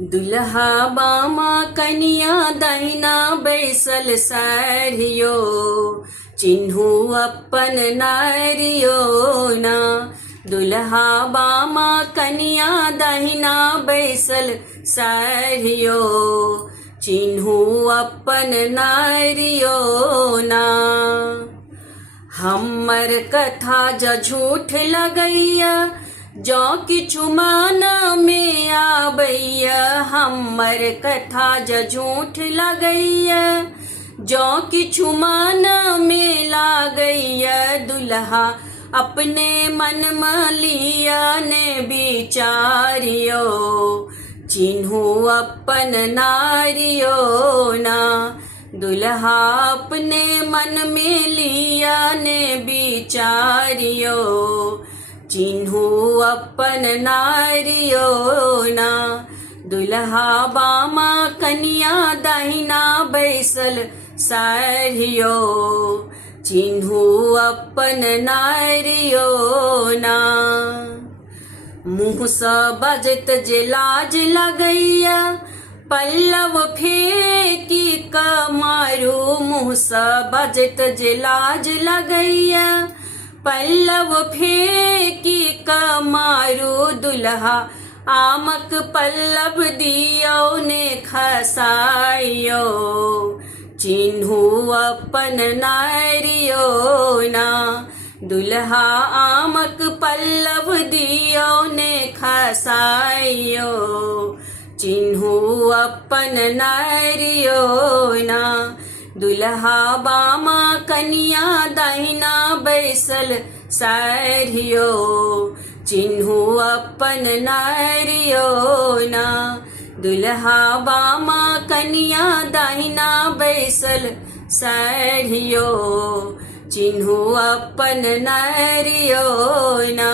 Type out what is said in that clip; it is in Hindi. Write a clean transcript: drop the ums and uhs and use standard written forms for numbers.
दुल्हा बामा कनिया दहिना बैसल सारियो, चिन्हू अपन नारियो ना। दुल्हा बामा कनिया दहिना बैसल सारियो, चिन्हू अपन नारियो ना। हमर कथा ज झूठ लगैया, जो किछु मान में आबैया। हमर कथा ज झूठ लगैया, जो किछु मान में लागैया। दुल्हा अपने मन में लिया ने विचारियो, चिन्हू अपन नारियो ना। दुल्हा अपने मन में लिया ने विचारियो, चिन्हू अपन नारियो ना। दुल्हा बामा कनिया दहिना बैसल सारियो, चिन्हू अपन नारियो ना। मुँह स बजत जे लाज लगैया, पल्लव फेंकी क मारू। मुँह स बजत जे लाज लगैया, पल्लव फेंकी क मारू। दुल्हा आमक पल्लव दियो ने खसाइयो, चिन्हू अपन नारियो ना। दुल्हा आमक पल्लव दियो ने खसाइयो, चिन्हू अपन नारियो ना। दुल्हा बामा कनिया दहिना बैसल सारियो, चिन्हू अपन नारियो ना। दुल्हा बामा कनिया दहिना बैसल सारियो, चिन्हू अपन नारियो ना।